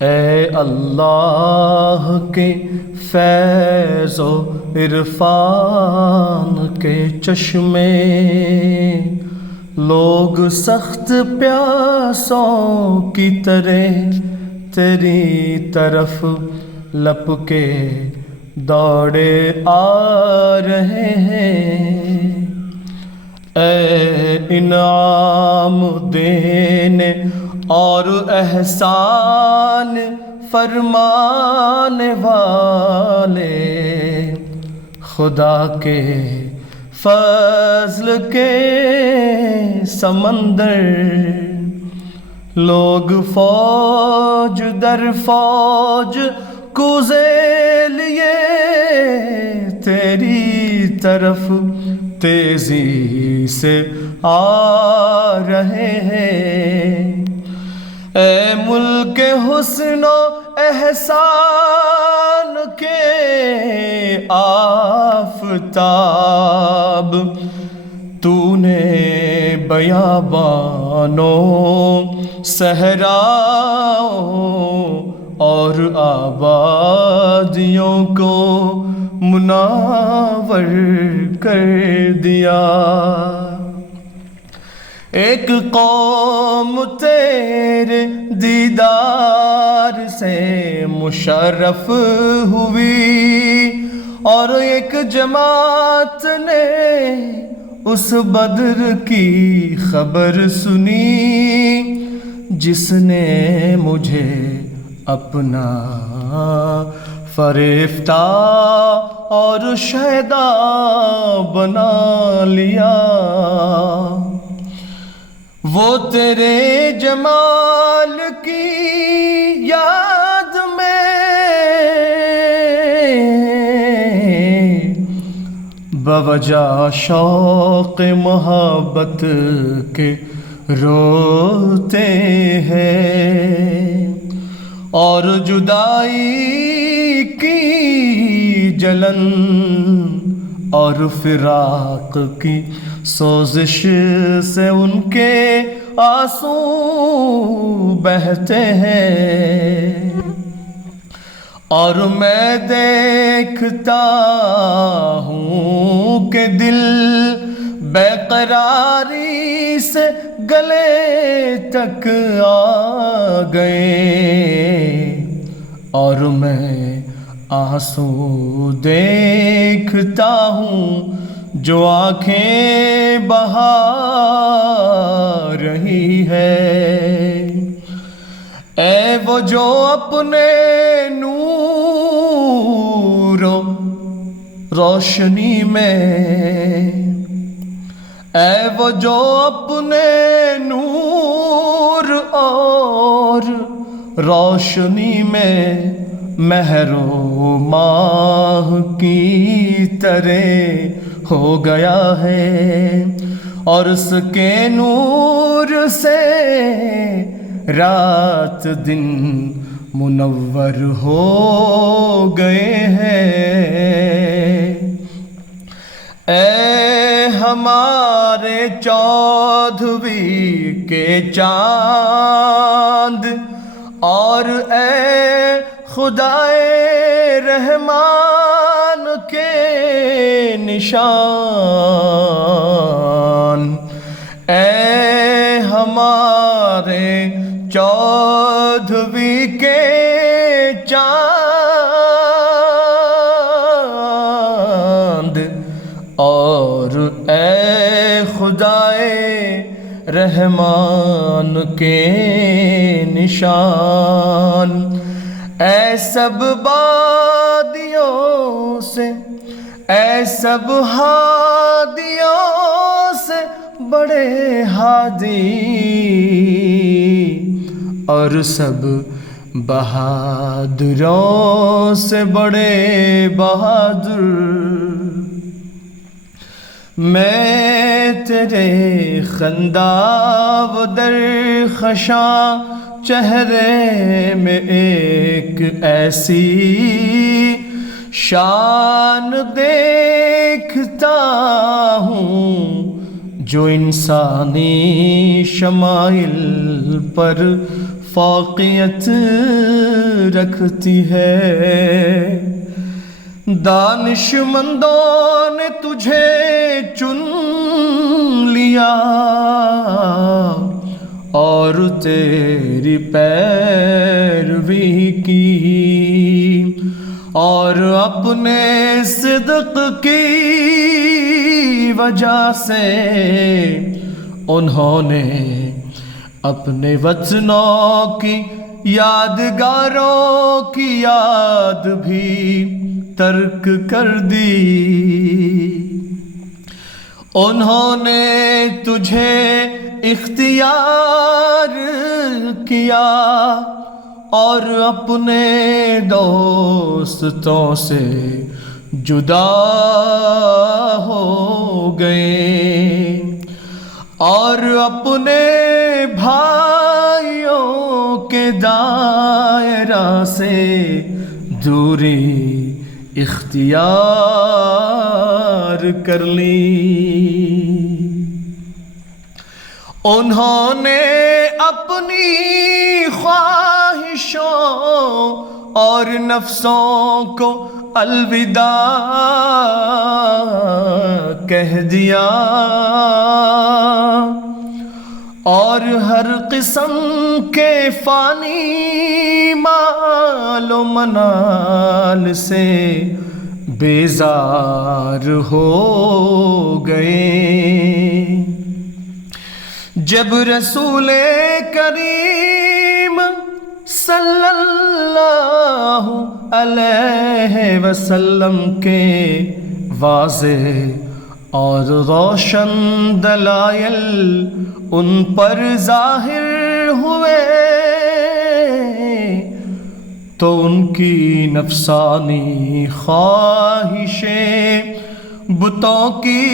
اے اللہ کے فیض و عرفان کے چشمے، لوگ سخت پیاسوں کی طرح تیری طرف لپکے دوڑے آ رہے ہیں۔ اے انعام دینے اور احسان فرمانے والے، خدا کے فضل کے سمندر، لوگ فوج در فوج کوزے لیے تیری طرف تیزی سے آ رہے ہیں۔ اے ملک حسن و احسان کے آفتاب، تو نے بیابانوں صحراؤں اور آبادیوں کو منور کر دیا۔ ایک قوم تیرے دیدار سے مشرف ہوئی، اور ایک جماعت نے اس بدر کی خبر سنی، جس نے مجھے اپنا فریفتہ اور شہدا بنا لیا۔ وہ تیرے جمال کی یاد میں بوجہ شوق محبت کے روتے ہیں، اور جدائی کی جلن اور فراق کی سوزش سے ان کے آنسو بہتے ہیں۔ اور میں دیکھتا ہوں کہ دل بے قراری سے گلے تک آ گئے، اور میں آنسو دیکھتا ہوں جو آنکھیں بہا رہی ہے۔ اے وہ جو اپنے نور و روشنی میں، اے وہ جو اپنے نور اور روشنی میں مہر و ماہ کی طرح ہو گیا ہے، اور اس کے نور سے رات دن منور ہو گئے ہیں۔ اے ہمارے چودھویں کے چاند، اور اے خدائے رحمان کے نشان، اے ہمارے چودھویں کے چاند، اور اے خدائے رحمان کے نشان، اے سب بادیوں سے، اے سب ہادیوں سے بڑے ہادی، اور سب بہادروں سے بڑے بہادر، میں تیرے خندہ و درخشاں چہرے میں ایک ایسی شان دیکھتا ہوں جو انسانی شمائل پر فوقیت رکھتی ہے۔ دانشمندوں نے تجھے چن لیا اور تیری پیروی کی، اور اپنے صدق کی وجہ سے انہوں نے اپنے وطنوں کی یادگاروں کی یاد بھی ترک کر دی۔ انہوں نے تجھے اختیار کیا اور اپنے دوستوں سے جدا ہو گئے، اور اپنے بھائیوں کے دائرہ سے دوری اختیار کر لی۔ انہوں نے اپنی خواہشوں اور نفسوں کو الوداع کہہ دیا، اور ہر قسم کے فانی مال و منال سے بیزار ہو گئے۔ جب رسول کریم صلی اللہ علیہ وسلم کے واضح اور روشن دلائل ان پر ظاہر ہوئے تو ان کی نفسانی خواہشیں بتوں کی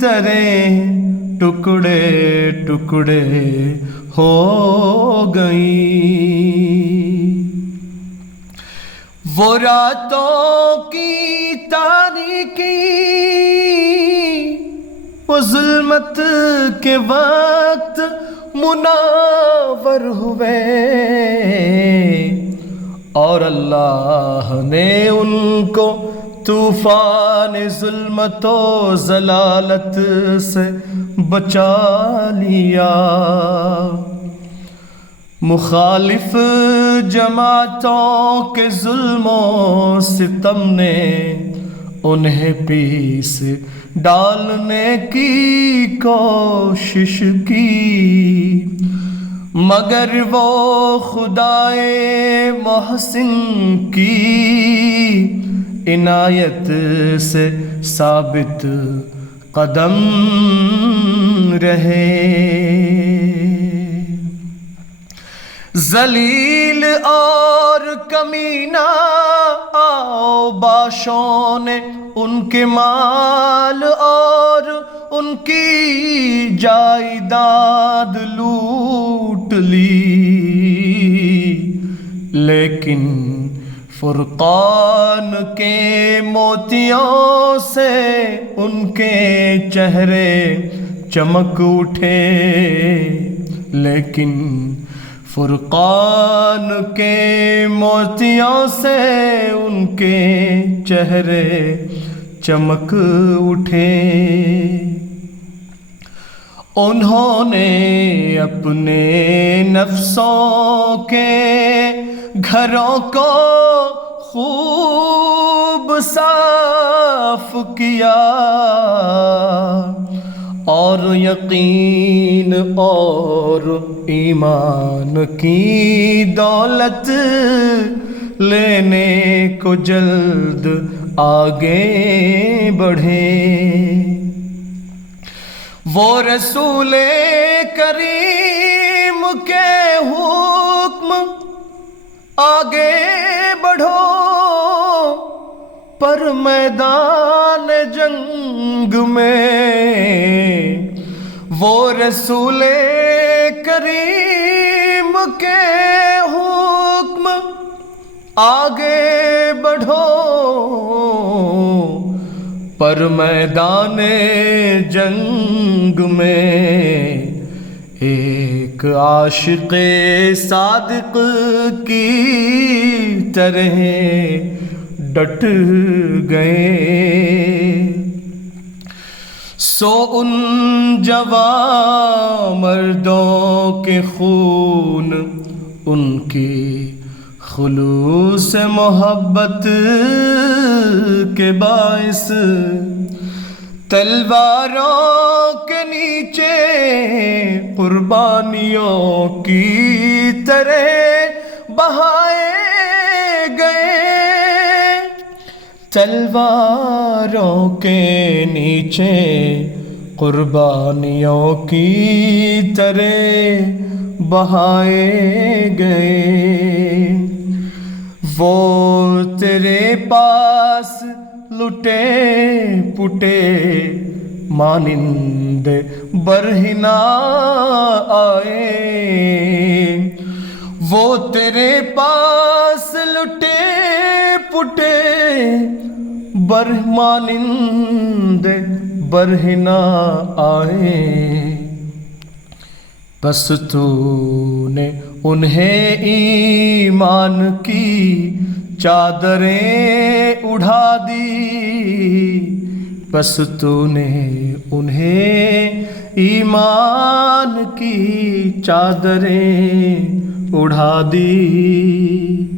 طرح ٹکڑے ٹکڑے ہو گئیں۔ وہ راتوں کی تاریکی وہ ظلمت کے وقت منور ہوئے، اور اللہ نے ان کو طوفان ظلمت و ضلالت سے بچا لیا۔ مخالف جماعتوں کے ظلم و ستم نے انہیں پیس ڈالنے کی کوشش کی، مگر وہ خدائے محسن کی عنایت سے ثابت قدم رہے۔ ذلیل اور کمینہ اوباشوں نے ان کے مال اور ان کی جائیداد لوٹ لی، لیکن فرقان کے موتیوں سے ان کے چہرے چمک اٹھے، لیکن فرقان کے موتیوں سے ان کے چہرے چمک اٹھے۔ انہوں نے اپنے نفسوں کے گھروں کو خوب صاف کیا، اور یقین اور ایمان کی دولت لینے کو جلد آگے بڑھے۔ وہ رسول کریم کے حکم آگے بڑھو پر میدان جنگ میں، وہ رسول کریم کے حکم آگے بڑھو پر میدان جنگ میں، ایک عاشق صادق کی طرح ڈٹ گئے، سو ان جوان مردوں کے خون ان کی خلوص محبت کے باعث تلواروں کے نیچے قربانیوں کی طرح بہائے گئے، تلواروں کے نیچے قربانیوں کی طرح بہائے گئے۔ وہ تیرے پاس لٹے پٹے مانند برہنہ آئے، وہ تیرے پاس لٹے پٹے مانند برہنہ آئے، بس تو نے انہیں ایمان کی چادریں اڑا دی، بس تو نے انہیں ایمان کی چادریں اڑا دی۔